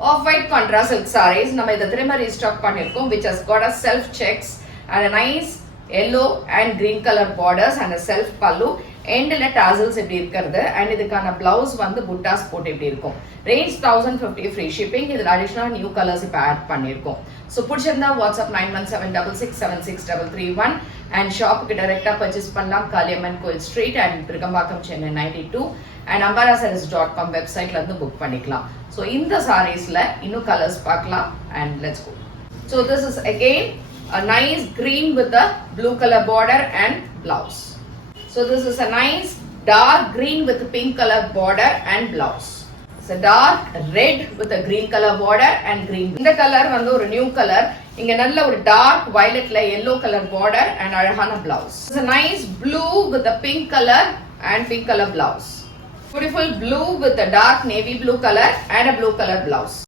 Off white contrast silk sarees நம்ம இத திரும்ப ரீஸ்டாக் பண்ணிருக்கோம், which has got a self checks and a nice yellow and green color borders and a self pallu. எண்ட்ல டாசல்ஸ் இப்படி இருக்கிறது அண்ட் இதுக்கான பிளவுஸ் வந்து புட்டாஸ் போட்டு இப்படி இருக்கும். Range 1050 free shipping. இதுல அடிஷனல் நியூ கலர்ஸ் இப்போ ஆட் பண்ணியிருக்கோம். ஸோ பிடிச்சிருந்தா வாட்ஸ்அப் 9176676331 அண்ட் ஷாப்புக்கு டைரக்டா பர்ச்சேஸ் பண்ணலாம். Kaliamman Koil street and Thirukambakkam Chennai 92 and ambarasarees.com வெப்சைட்ல இருந்து புக் பண்ணிக்கலாம். ஸோ இந்த சாரீஸ்ல இன்னும் கலர்ஸ் பார்க்கலாம் and let's go. So this is again a nice green with a blue color border and blouse. So this is a nice dark green with pink color border and blouse. It's a dark red with a green color border and green. இந்த கலர் வந்து ஒரு new colour. இங்க நல்ல ஒரு dark violetல yellow color border and அழகான blouse. It's a nice blue with a pink color and pink color blouse. Beautiful blue with a dark navy blue color and a blue color blouse.